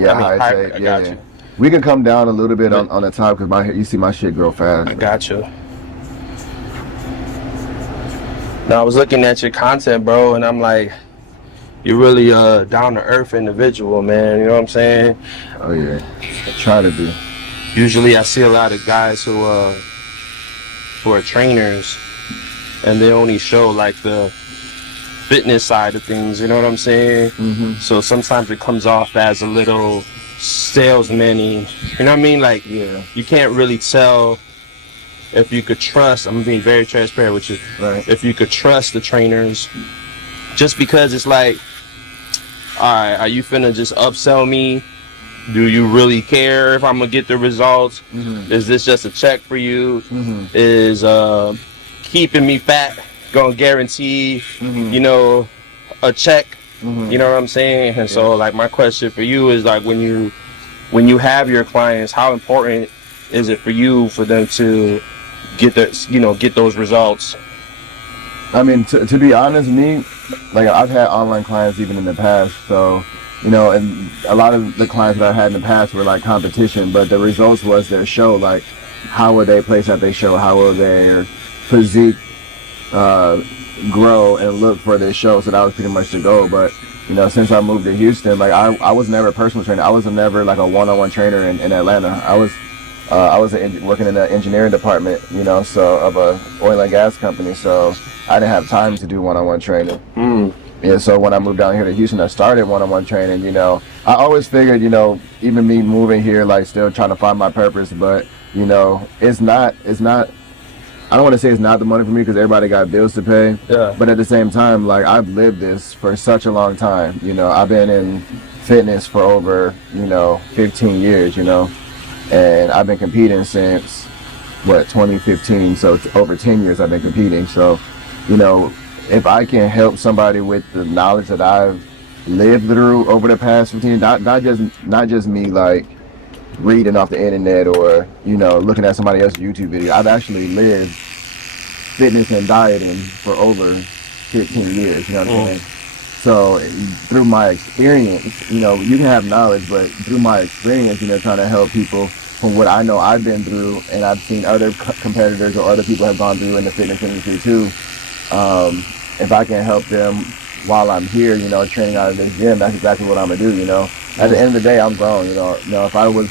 Yeah, I mean, hydrate. I Yeah, got yeah. you. We can come down a little bit on the top because you see my shit grow fast. I got you. Now I was looking at your content, bro, and I'm like, you're really down to earth individual, man. You know what I'm saying? Oh yeah, I try to be. Usually, I see a lot of guys who are trainers, and they only show like the fitness side of things. You know what I'm saying? Mm-hmm. So sometimes it comes off as a little salesman-y. You know what I mean? Like, Yeah. you can't really tell if you could trust. I'm being very transparent with you. Right. If you could trust the trainers, just because it's like, all right, are you finna just upsell me? Do you really care if I'm gonna get the results? Mm-hmm. Is this just a check for you? Mm-hmm. Is keeping me fat gonna guarantee, Mm-hmm. you know, a check? Mm-hmm. You know what I'm saying? And so, like, my question for you is like, when you have your clients, how important is it for you for them to get get those results? I mean, to be honest, me, like I've had online clients even in the past, so and a lot of the clients that I had in the past were like competition, but the results was their show. Like, how will they place at their show? How will their physique grow and look for their show? So that was pretty much the goal. But since I moved to Houston, like I was never a personal trainer. I was never like a one-on-one trainer in Atlanta. I was working in the engineering department, so of a oil and gas company. So I didn't have time to do one-on-one training. Yeah, so when I moved down here to Houston, I started one-on-one training. I always figured, even me moving here, like still trying to find my purpose, but it's not. I don't want to say it's not the money for me because everybody got bills to pay. Yeah. But at the same time, like I've lived this for such a long time. I've been in fitness for over 15 years. And I've been competing since 2015. So it's over 10 years I've been competing. So if I can help somebody with the knowledge that I've lived through over the past 15, not just me like reading off the internet or looking at somebody else's YouTube video. I've actually lived fitness and dieting for over 15 years. You know what I'm saying? So through my experience, you can have knowledge, but through my experience, trying to help people from what I know I've been through, and I've seen other competitors or other people have gone through in the fitness industry too. If I can help them while I'm here, training out of this gym, that's exactly what I'm gonna do. At the end of the day, I'm grown. If I was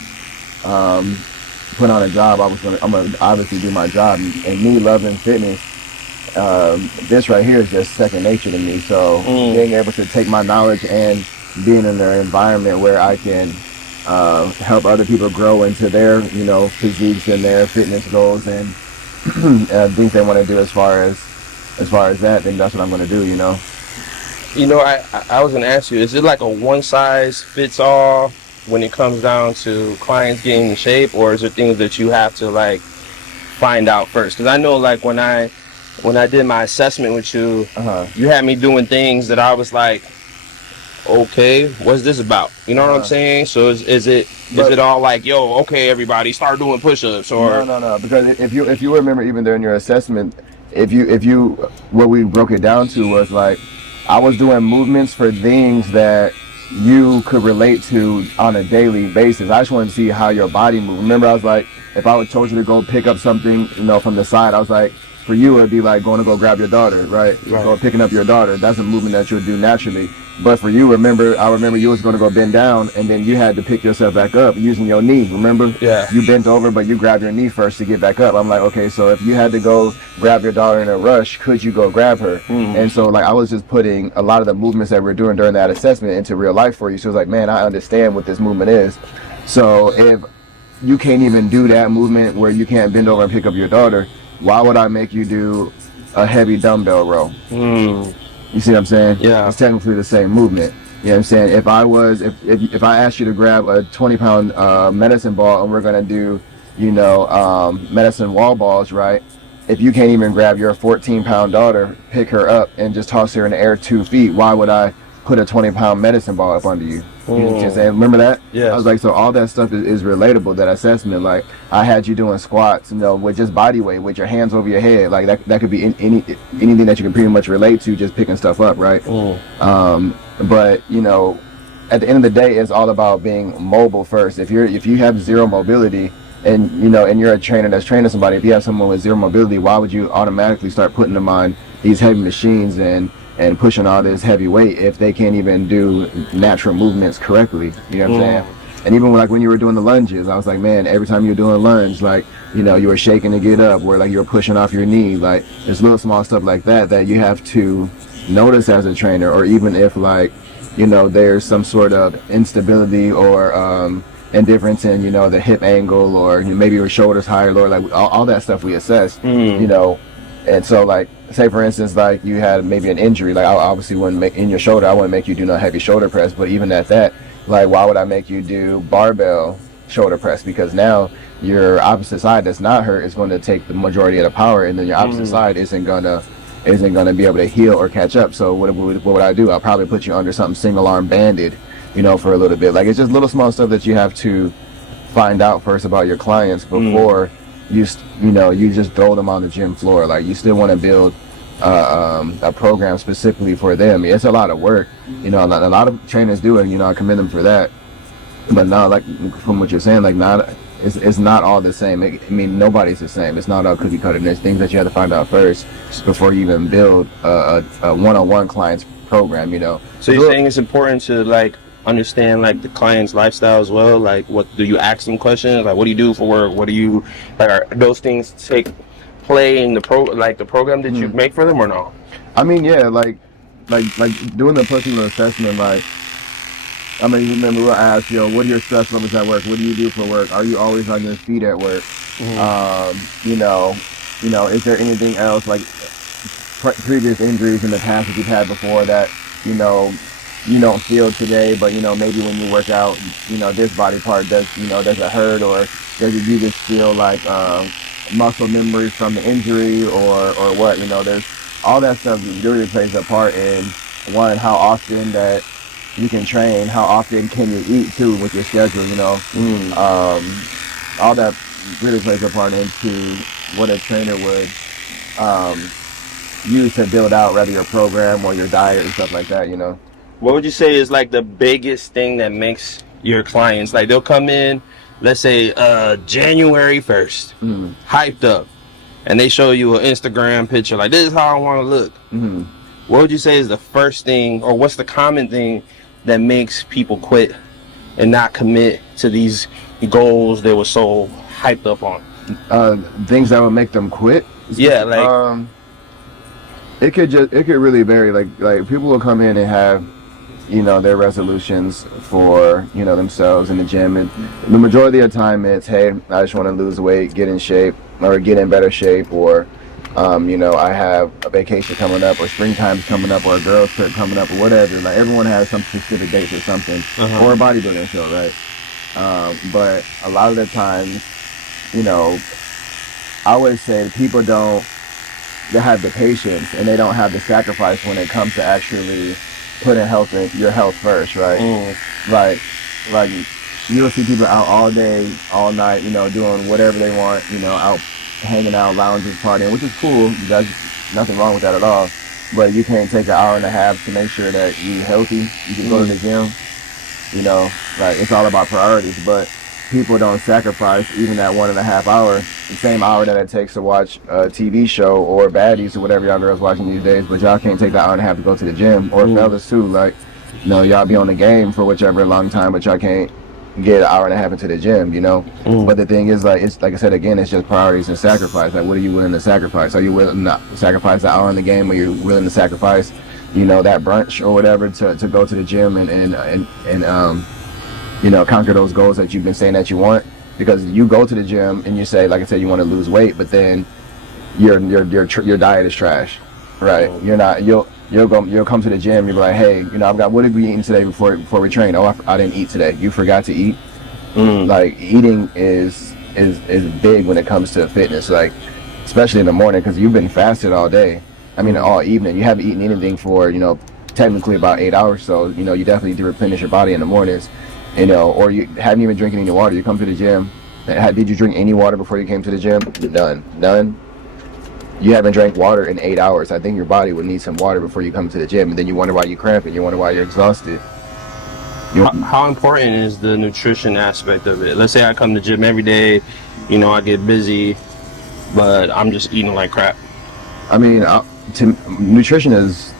put on a job, I'm gonna obviously do my job. And me loving fitness, this right here is just second nature to me. So being able to take my knowledge and being in an environment where I can help other people grow into their physiques and their fitness goals and things they want to do as far as that, then that's what I'm going to do. I was going to ask you, is it like a one size fits all when it comes down to clients getting in shape, or is there things that you have to like find out first? Because I know, like, when I did my assessment with you, you had me doing things that I was like, okay, what's this about? You know what I'm saying? So is it all like, yo, okay, everybody start doing push-ups, or no, because if you remember even during your assessment, if you what we broke it down to was like I was doing movements for things that you could relate to on a daily basis. I just wanted to see how your body moved. Remember, I was like, if I would told you to go pick up something, from the side, I was like, for you, it'd be like going to go grab your daughter, right? Go picking up your daughter. That's a movement that you'll do naturally. But for you, I remember you was going to go bend down, and then you had to pick yourself back up using your knee. Remember? Yeah. You bent over, but you grabbed your knee first to get back up. I'm like, okay, so if you had to go grab your daughter in a rush, could you go grab her? And so, like, I was just putting a lot of the movements that we're doing during that assessment into real life for you. So it was like, man, I understand what this movement is. So if you can't even do that movement where you can't bend over and pick up your daughter, why would I make you do a heavy dumbbell row? You see what I'm saying? Yeah. It's technically the same movement. You know what I'm saying? If I asked you to grab a 20-pound medicine ball and we're gonna do, medicine wall balls, right? If you can't even grab your 14-pound daughter, pick her up and just toss her in the air 2 feet, why would I put a 20-pound medicine ball up under you? You know what I'm saying? Remember that? Yeah. I was like, so all that stuff is relatable, that assessment. Like, I had you doing squats, with just body weight, with your hands over your head. Like, that could be anything that you can pretty much relate to, just picking stuff up, right? But, at the end of the day, it's all about being mobile first. If you have zero mobility, and and you're a trainer that's training somebody, if you have someone with zero mobility, why would you automatically start putting them on these heavy machines and pushing all this heavy weight if they can't even do natural movements correctly? You know what I'm saying? And even when you were doing the lunges, I was like, man, every time you were doing a lunge, like, you were shaking to get up, or like you were pushing off your knee. Like, there's little small stuff like that you have to notice as a trainer. Or even if, like, there's some sort of instability or indifference in, the hip angle, or maybe your shoulders higher, lower, like all that stuff we assess, And so, like, say for instance, like you had maybe an injury, like I obviously wouldn't make in your shoulder, I wouldn't make you do no heavy shoulder press, but even at that, like, why would I make you do barbell shoulder press? Because now your opposite side that's not hurt is going to take the majority of the power, and then your opposite side isn't gonna be able to heal or catch up. So what would I do? I'll probably put you under something single arm banded, for a little bit. Like, it's just little small stuff that you have to find out first about your clients before you just throw them on the gym floor. Like, you still want to build a program specifically for them. It's a lot of work, a lot of trainers do it, I commend them for that. But now, like, from what you're saying, like, it's not all the same. I mean, nobody's the same. It's not all cookie cutter. There's things that you have to find out first before you even build a one-on-one client's program, So you're saying it's important to, like, understand, like, the client's lifestyle as well? Like, what do you ask them questions? Like, what do you do for work? What do you, like, are those things play in the program that you make for them, or no? I mean, yeah, like doing the personal assessment, like, I mean, remember we'll ask, what are your stress levels at work? What do you do for work? Are you always on your feet at work? Is there anything else, like previous injuries in the past that you've had before that, you don't feel today, but, maybe when you work out, this body part does it hurt, or does you just feel like muscle memory from the injury, or what? There's all that stuff really plays a part in, one, how often that you can train, how often can you eat too with your schedule, all that really plays a part into what a trainer would use to build out rather your program or your diet and stuff like that. What would you say is, like, the biggest thing that makes your clients, like, they'll come in, let's say January 1st, hyped up, and they show you an Instagram picture, like, this is how I want to look. What would you say is the first thing, or what's the common thing that makes people quit and not commit to these goals they were so hyped up on? Things that would make them quit? Yeah, like, it could really vary. Like people will come in and have, their resolutions for, themselves in the gym, and the majority of the time it's, hey, I just want to lose weight, get in shape, or get in better shape, or I have a vacation coming up, or springtime's coming up, or a girls trip coming up, or whatever. Like, everyone has some specific dates or something, or a bodybuilding show, right? But a lot of the times, I would say people they have the patience, and they don't have the sacrifice when it comes to actually putting your health first, right? Like you'll see people out all day, all night, doing whatever they want, out hanging out, lounging, partying, which is cool. There's nothing wrong with that at all. But you can't take an hour and a half to make sure that you're healthy. You can go to the gym. Like, it's all about priorities. But people don't sacrifice even that 1.5 hours, the same hour that it takes to watch a TV show or Baddies or whatever y'all girls watching these days. But y'all can't take the hour and a half to go to the gym, or fellas too. Like, y'all be on the game for whichever long time, but y'all can't get an hour and a half into the gym, But the thing is, like, it's like I said again, it's just priorities and sacrifice. Like, what are you willing to sacrifice? Are you willing to sacrifice the hour in the game, or you're willing to sacrifice, that brunch or whatever to go to the gym and conquer those goals that you've been saying that you want? Because you go to the gym and you say, like I said, you want to lose weight, but then your diet is trash, right? You'll come to the gym, you'll be like, hey, what did we eat today before we train? Oh, I didn't eat today. You forgot to eat. Like, eating is big when it comes to fitness, like, especially in the morning, because you've been fasted all day. I mean, all evening. You haven't eaten anything for, technically about 8 hours. So, you definitely need to replenish your body in the mornings, or you haven't even drinking any water. You come to the gym. Did you drink any water before you came to the gym? None. You haven't drank water in 8 hours. I think your body would need some water before you come to the gym, and then you wonder why you're cramping. You wonder why you're exhausted. How important is the nutrition aspect of it? Let's say I come to gym every day, I get busy, but I'm just eating like crap. I mean, nutrition is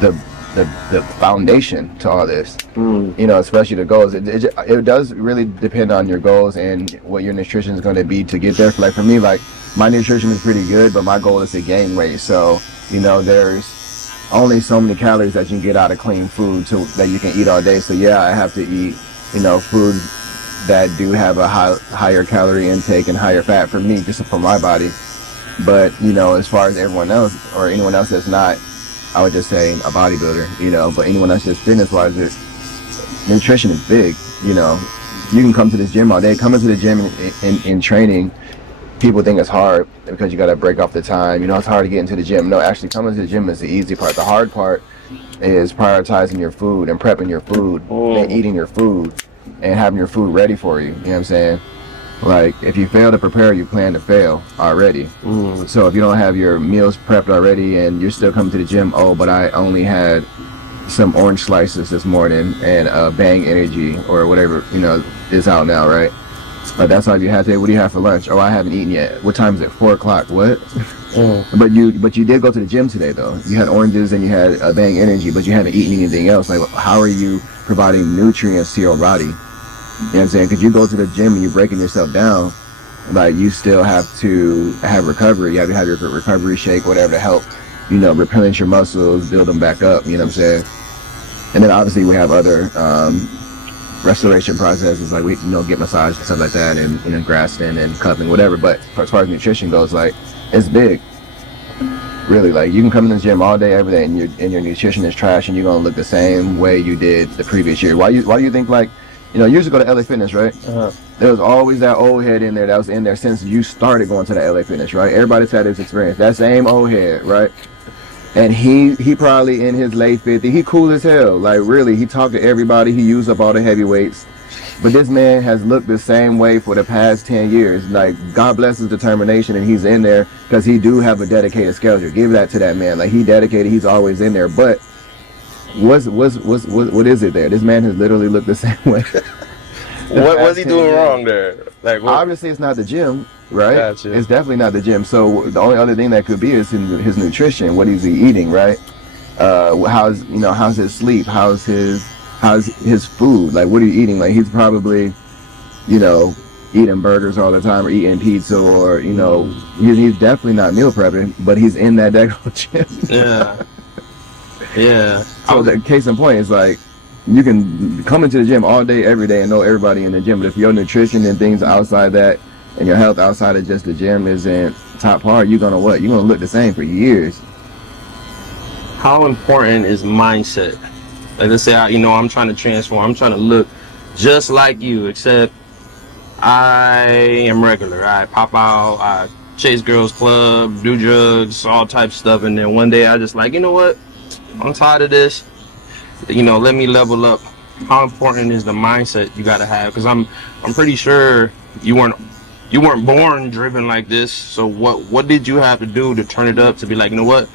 the the foundation to all this. Especially the goals. It does really depend on your goals and what your nutrition is going to be to get there. Like for me, like my nutrition is pretty good, but my goal is to gain weight. So there's only so many calories that you can get out of clean food that you can eat all day. So yeah, I have to eat food that do have a higher calorie intake and higher fat for me, just for my body. But as far as everyone else or anyone else that's not, I would just say a bodybuilder, but anyone that's just fitness-wise, nutrition is big. You can come to this gym all day. Coming to the gym in training, people think it's hard because you got to break off the time. It's hard to get into the gym. No, actually, coming to the gym is the easy part. The hard part is prioritizing your food and prepping your food and eating your food and having your food ready for you. You know what I'm saying? Like, if you fail to prepare, you plan to fail already. So if you don't have your meals prepped already and you're still coming to the gym, but I only had some orange slices this morning and Bang Energy or whatever, is out now, right? But that's all you had today. What do you have for lunch? Oh, I haven't eaten yet. What time is it? 4 o'clock. What? But you did go to the gym today, though. You had oranges and you had Bang Energy, but you haven't eaten anything else. Like, how are you providing nutrients to your body? You know what I'm saying? Because you go to the gym and you're breaking yourself down, like you still have to have recovery. You have to have your recovery shake, whatever, to help, replenish your muscles, build them back up. You know what I'm saying? And then obviously we have other restoration processes, like we get massage and stuff like that, and grasping and cupping, whatever. But as far as nutrition goes, like it's big. Really, like you can come in the gym all day, every day, and your nutrition is trash, and you're gonna look the same way you did the previous year. Why do you think like? You used to go to LA Fitness, right? There was always that old head in there that was in there since you started going to the LA Fitness, right? Everybody's had this experience. That same old head, right? And he probably in his late 50s. He cool as hell. Like, really, he talked to everybody. He used up all the heavyweights. But this man has looked the same way for the past 10 years. Like, God bless his determination, and he's in there because he do have a dedicated schedule. Give that to that man. Like, he dedicated. He's always in there. But what is it there? This man has literally looked the same way. What was he doing wrong there? Like, obviously it's not the gym, right? Gotcha. It's definitely not the gym. So the only other thing that could be is his nutrition. What is he eating, right? How's his sleep? How's his food? Like, what are you eating? Like, he's probably eating burgers all the time or eating pizza or he's definitely not meal prepping, but he's in that daggone gym. Yeah. So the case in point is like you can come into the gym all day, every day, and know everybody in the gym. But if your nutrition and things outside that, and your health outside of just the gym isn't top par, you're gonna what? You're gonna look the same for years. How important is mindset? Like, let's say I'm trying to transform. I'm trying to look just like you, except I am regular. I pop out. I chase girls club, do drugs, all types of stuff, and then one day I just like, you know what? I'm tired of this. Let me level up. How important is the mindset you gotta have? Because I'm pretty sure you weren't born driven like this. So what did you have to do to turn it up to be like, you know what?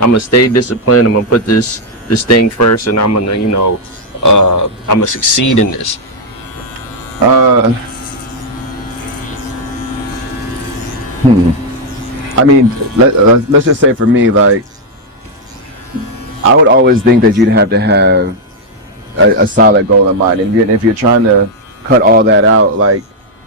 I'm gonna stay disciplined. I'm gonna put this thing first, and I'm gonna I'm gonna succeed in this. I mean, let's just say for me, like, I would always think that you'd have to have a solid goal in mind. And if you're trying to cut all that out, like,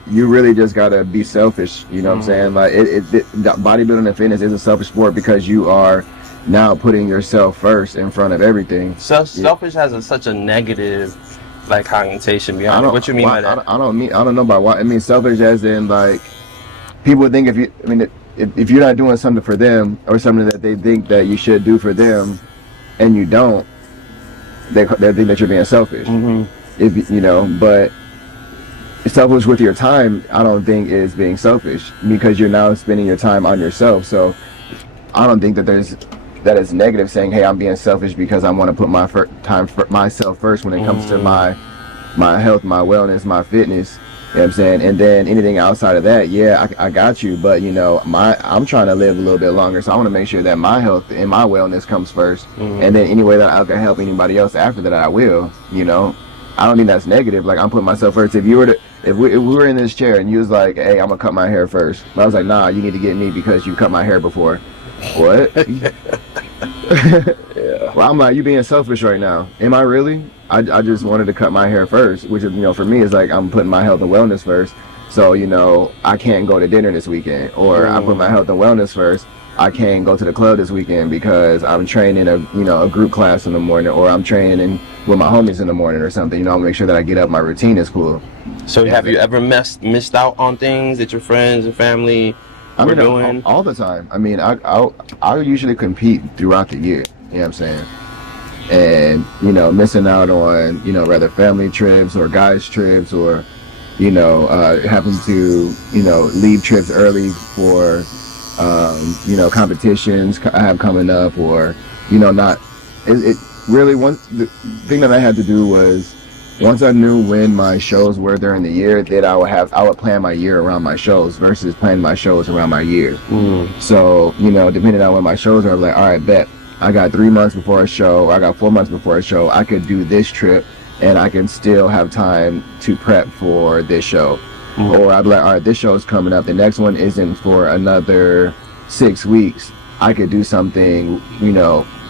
you really just got to be selfish. You know what I'm saying? Like, bodybuilding and fitness is a selfish sport because you are now putting yourself first in front of everything. Selfish has such a negative, like, connotation behind it. What you mean by that? I don't know about why. I mean, selfish as in, like, people think if you're not doing something for them or something that they think that you should do for them, and you don't, they think that you're being selfish. But selfish with your time, I don't think is being selfish because you're now spending your time on yourself. So I don't think that that is negative saying, hey, I'm being selfish because I want to put my time for myself first when it comes to my health, my wellness, my fitness. You know what I'm saying? And then anything outside of that, yeah, I got you. But, I'm trying to live a little bit longer. So I want to make sure that my health and my wellness comes first. And then any way that I can help anybody else after that, I will, I don't think that's negative. Like, I'm putting myself first. If we were in this chair and you was like, hey, I'm gonna cut my hair first, but I was like, nah, you need to get me because you cut my hair before. What? Yeah. Well, I'm like, you being selfish right now. Am I really? I just wanted to cut my hair first, which is, for me, is like I'm putting my health and wellness first. So, I can't go to dinner this weekend, or I put my health and wellness first. I can't go to the club this weekend because I'm training a group class in the morning, or I'm training with my homies in the morning or something. I'll make sure that I get up. My routine is cool. So have you ever missed out on things that your friends and family were doing? All the time. I mean, I usually compete throughout the year. You know what I'm saying? And missing out on rather family trips or guys trips, or having to leave trips early for competitions I have coming up, or not. It really, the thing that I had to do was, once I knew when my shows were during the year, that I would plan my year around my shows versus planning my shows around my year. So depending on when my shows are, I'm like, all right, bet I got 3 months before a show, or I got 4 months before a show, I could do this trip and I can still have time to prep for this show. Or I'd be like, all right, this show is coming up, the next one isn't for another 6 weeks. I could do something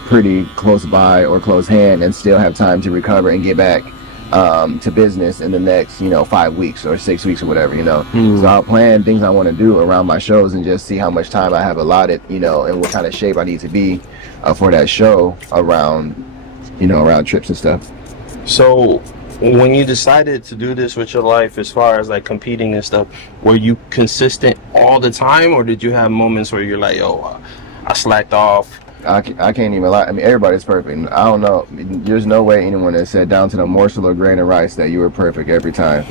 pretty close by or close hand and still have time to recover and get back to business in the next 5 weeks or 6 weeks or whatever. So I'll plan things I want to do around my shows and just see how much time I have allotted, and what kind of shape I need to be for that show around trips and stuff. So when you decided to do this with your life, as far as like competing and stuff, were you consistent all the time, or did you have moments where you're like, yo, I slacked off? I can't even lie. I mean, everybody's perfect. I don't know. There's no way anyone has said down to the morsel of grain of rice that you were perfect every time.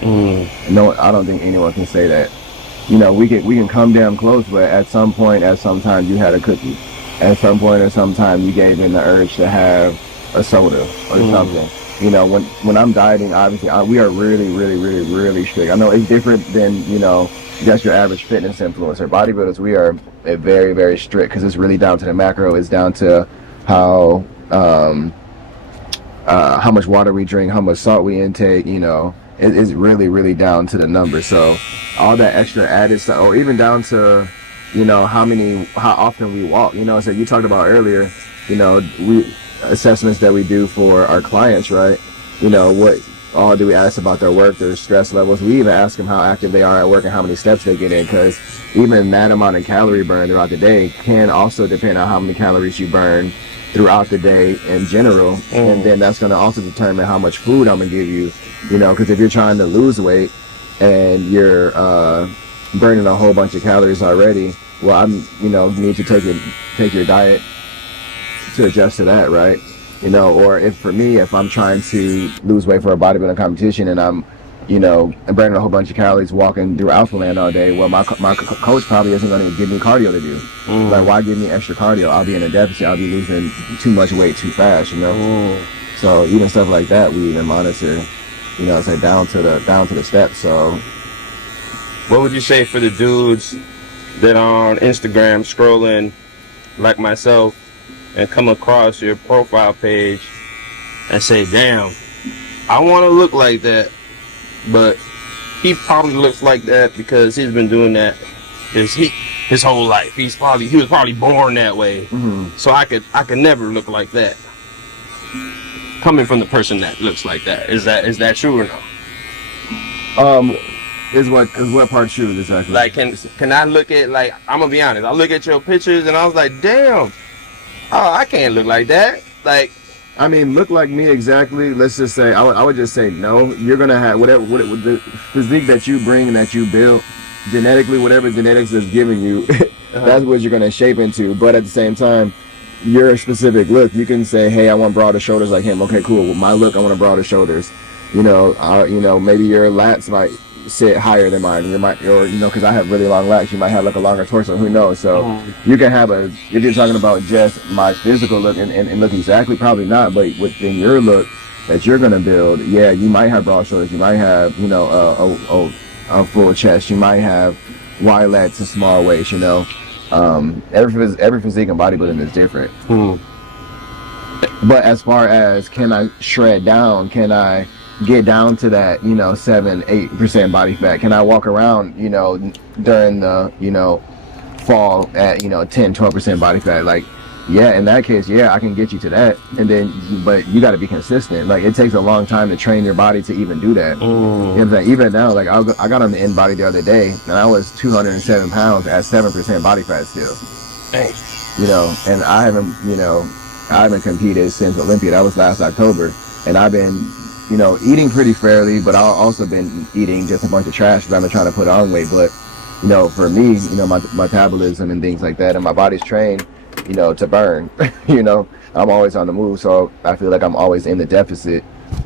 No, I don't think anyone can say that. We can come damn close, but at some point, at some time, you had a cookie. At some point, at some time, you gave in the urge to have a soda or something. When I'm dieting, obviously, we are really, really, really, really strict. I know it's different than, just your average fitness influencer. Bodybuilders, we are very, very strict because it's really down to the macro. It's down to how much water we drink, how much salt we intake. It's really, really down to the numbers. So all that extra added stuff, or even down to, how often we walk. So you talked about earlier, assessments that we do for our clients, right? What all do we ask about their work, their stress levels? We even ask them how active they are at work and how many steps they get in, because even that amount of calorie burn throughout the day can also depend on how many calories you burn throughout the day in general. And then that's going to also determine how much food I'm going to give you, because if you're trying to lose weight and you're burning a whole bunch of calories already, well, I'm need to take your diet to adjust to that, right? Or if I'm trying to lose weight for a bodybuilding competition and I'm, burning a whole bunch of calories walking through Alpha Land all day, well, my coach probably isn't going to give me cardio to do. Like, why give me extra cardio? I'll be in a deficit. I'll be losing too much weight too fast, So even stuff like that, we even monitor, say down to the steps. So What would you say for the dudes that are on Instagram scrolling like myself and come across your profile page and say, damn, I want to look like that, but he probably looks like that because he's been doing that his whole life. He was probably born that way. So I could never look like that. Coming from the person that looks like that, is that true or no? Is what part true exactly? Like, can I look at, like, I'm gonna be honest, I look at your pictures and I was like, damn, I can't look like that. Like, I mean, look like me exactly. Let's just say, I would just say no. You're gonna have whatever the physique that you bring and that you build genetically, whatever genetics is giving you, that's what you're gonna shape into. But at the same time, your specific look, you can say, hey, I want broader shoulders like him. Okay, cool. With my look, I want broader shoulders. Maybe your lats might sit higher than mine. You might, or because I have really long lats, you might have like a longer torso. Who knows? So you can have if you're talking about just my physical look and look exactly, probably not. But within your look that you're gonna build, yeah, you might have broad shoulders. You might have a full chest. You might have wide lats and small waist. Every physique and bodybuilding is different. But as far as can I shred down, can I get down to that, 7-8% body fat? Can I walk around, during the, fall at, 10-12% body fat? Like, yeah, in that case, yeah, I can get you to that. And then, but you got to be consistent. Like, it takes a long time to train your body to even do that. You know what I'm saying? Even now, like, I got on the in body the other day, and I was 207 pounds at 7% body fat still. Dang. And I haven't competed since Olympia. That was last October. And I've been, eating pretty fairly, but I've also been eating just a bunch of trash because I've been trying to put on weight. But, for me, my metabolism and things like that, and my body's trained, to burn. I'm always on the move, so I feel like I'm always in the deficit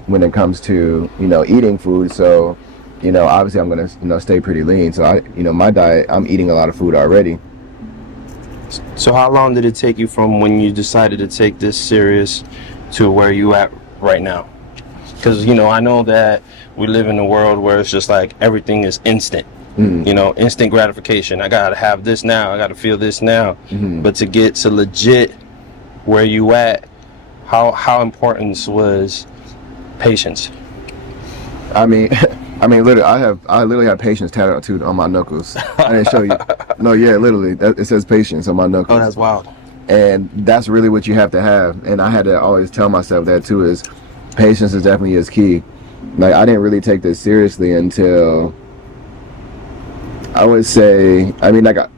when it comes to, eating food. So, obviously I'm gonna, stay pretty lean. So my diet, I'm eating a lot of food already. So how long did it take you from when you decided to take this serious to where you at right now? Because, I know that we live in a world where it's just like everything is instant. Instant gratification. I gotta have this now. I gotta feel this now. But to get to legit where you at, how important was patience? I mean, literally, I literally have patience tattooed on my knuckles. I didn't show you. No, yeah, literally, it says patience on my knuckles. Oh, that's wild. And that's really what you have to have. And I had to always tell myself that too. Is patience is definitely is key. Like, I didn't really take this seriously until, I would say,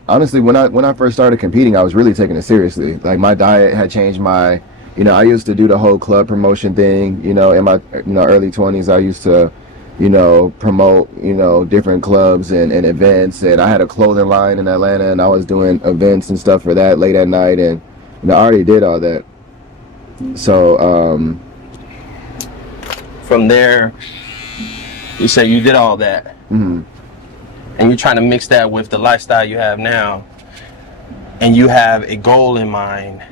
honestly, when I first started competing, I was really taking it seriously. Like, my diet had changed. I used to do the whole club promotion thing. In my early 20s, I used to, promote, different clubs and events. And I had a clothing line in Atlanta, and I was doing events and stuff for that late at night. And I already did all that. So from there, you say you did all that. And you're trying to mix that with the lifestyle you have now, and you have a goal in mind.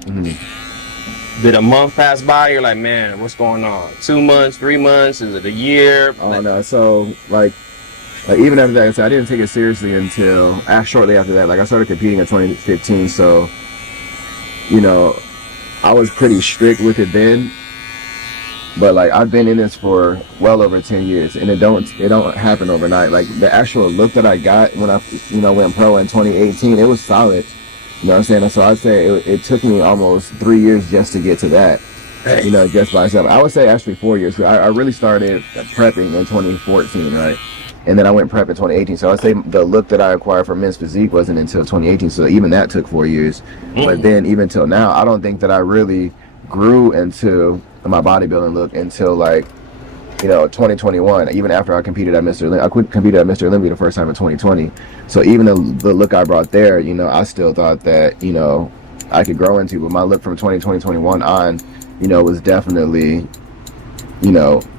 Did a month pass by? You're like, man, what's going on? 2 months, 3 months? Is it a year? Oh, no. So, like even after that, I didn't take it seriously until shortly after that. Like, I started competing in 2015, so, I was pretty strict with it then. But, like, I've been in this for well over 10 years, and it don't happen overnight. Like, the actual look that I got when I, went pro in 2018, it was solid. You know what I'm saying? So I'd say it took me almost 3 years just to get to that, just by myself. I would say actually 4 years. I really started prepping in 2014, right? And then I went prep in 2018. So I'd say the look that I acquired for men's physique wasn't until 2018. So even that took 4 years. But then even till now, I don't think that I really grew into my bodybuilding look until, like, 2021. Even after I competed at Mr. Olympia, I competed at Mr. Olympia the first time in 2020. So even the look I brought there, I still thought that, I could grow into. But my look from 2021 on, was definitely,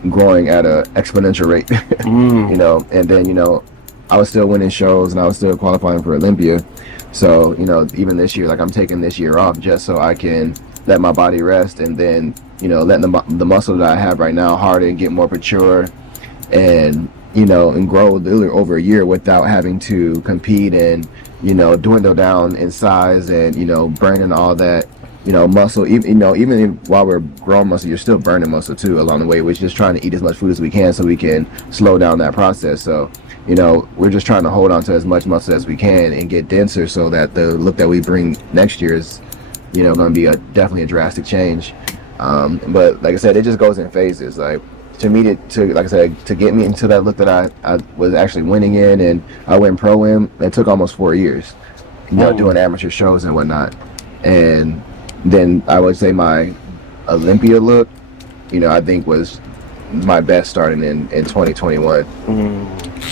growing at an exponential rate. And then, I was still winning shows and I was still qualifying for Olympia. So, even this year, like, I'm taking this year off just so I can let my body rest, and then, letting the muscle that I have right now harden, get more mature, and, and grow literally over a year without having to compete and, dwindle down in size and, burning all that, muscle. Even while we're growing muscle, you're still burning muscle too along the way. We're just trying to eat as much food as we can so we can slow down that process. So, we're just trying to hold on to as much muscle as we can and get denser so that the look that we bring next year is, going to be definitely a drastic change. But like I said, it just goes in phases. Like, to me, to get me into that look that I was actually winning in, and I went pro in, it took almost 4 years, doing amateur shows and whatnot. And then I would say my Olympia look, I think was my best starting in 2021.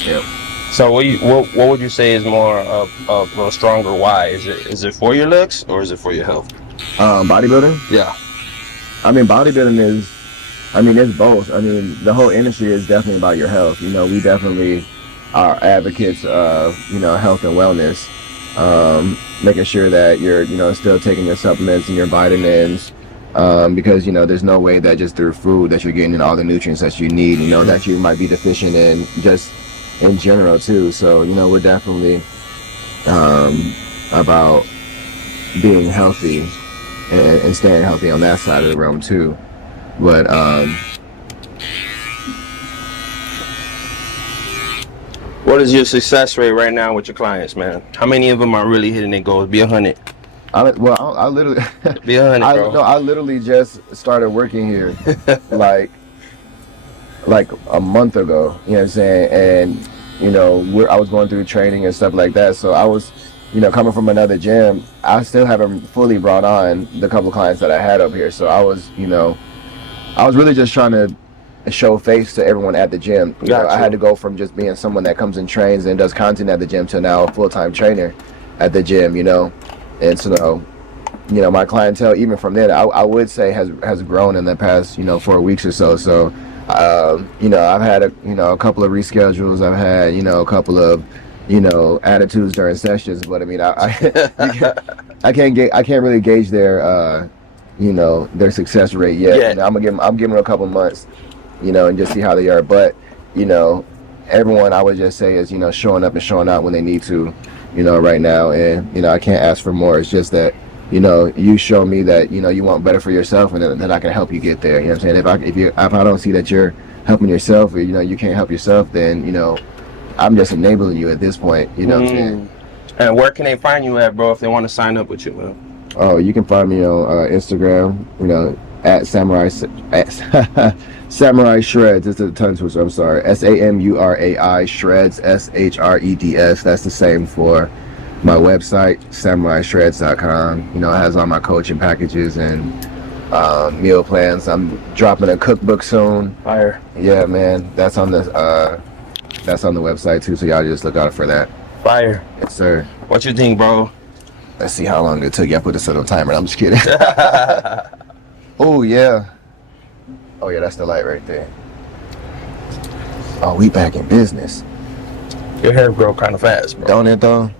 Yeah. So what would you say is more of a stronger why? Is it for your looks or is it for your health? Bodybuilding? Yeah. Bodybuilding is, it's both. The whole industry is definitely about your health. We definitely are advocates of, health and wellness. Making sure that you're, still taking your supplements and your vitamins. Because, there's no way that just through food that you're getting all the nutrients that you need, that you might be deficient in, just in general too. So, we're definitely about being healthy and staying healthy on that side of the realm too. But What is your success rate right now with your clients, man? How many of them are really hitting their goals? Be 100. I literally, Be 100, bro. no, I literally just started working here, like a month ago. You know what I'm saying? And you know, I was going through training and stuff like that. So I was, you know, coming from another gym. I still haven't fully brought on the couple of clients that I had up here. So I was, you know, I was really just trying to show face to everyone at the gym. You know, I had to go from just being someone that comes and trains and does content at the gym to now a full-time trainer at the gym, you know. And so, you know, my clientele, even from there, I would say has grown in the past, you know, 4 weeks or so. So, you know, I've had a couple of reschedules. I've had, you know, a couple of, you know, attitudes during sessions. But I mean, I can't really gauge their, you know, their success rate yet. Yeah. You know, I'm giving them a couple months, you know, and just see how they are. But, you know, everyone I would just say is, you know, showing up and showing out when they need to, you know, right now. And, you know, I can't ask for more. It's just that, you know, you show me that, you know, you want better for yourself, and then I can help you get there. You know what I'm saying? If I don't see that you're helping yourself, or, you know, you can't help yourself, then, you know, I'm just enabling you at this point. You know what I'm saying? And where can they find you at, bro, if they want to sign up with you, man? Oh, you can find me on Instagram, you know, at Samurai Shreds. It's a tongue twister. I'm sorry. SAMURAI Shreds, SHREDS. That's the same for my website, SamuraiShreds.com. You know, it has all my coaching packages and meal plans. I'm dropping a cookbook soon. Fire. Yeah, man. That's on the website too. So y'all just look out for that. Fire. Yes, sir. What you think, bro? Let's see how long it took you. I put this on a timer. I'm just kidding. Oh yeah. Oh yeah, that's the light right there. Oh, we back in business. Your hair grow kind of fast, bro. Don't it though?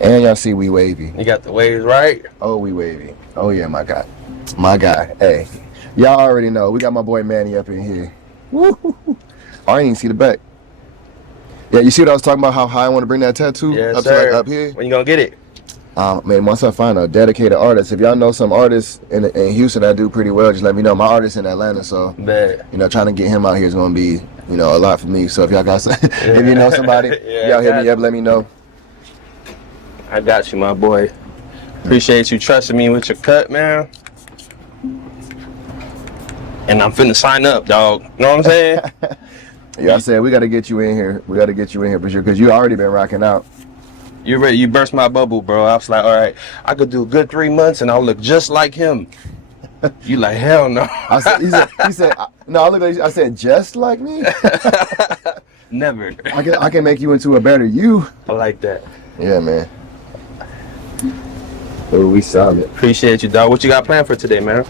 And y'all see we wavy. You got the waves right. Oh, we wavy. Oh yeah, my guy. My guy. Hey, y'all already know. We got my boy Manny up in here. Woo. Oh, I didn't even see the back. Yeah, you see what I was talking about? How high I want to bring that tattoo? Yes, up sir. to like up here. When you gonna get it? Man, once I find a dedicated artist, if y'all know some artists in Houston that do pretty well, just let me know. My artist in Atlanta, so Bet. you know, trying to get him out here is gonna be, you know, a lot for me. So if y'all got some, if you know somebody, y'all hit me up, let me know. I got you, my boy. Appreciate you trusting me with your cut, man. And I'm finna sign up, dog. You know what I'm saying? Yeah, I said we got to get you in here. We got to get you in here for sure, because you already been rocking out. You ready? You burst my bubble, bro. I was like, all right, I could do a good 3 months and I'll look just like him. You like, hell no. He said, no, I looked at you, I said, just like me? Never. I can make you into a better you. I like that. Yeah, man. Oh, we solid. Appreciate you, dog. What you got planned for today, man?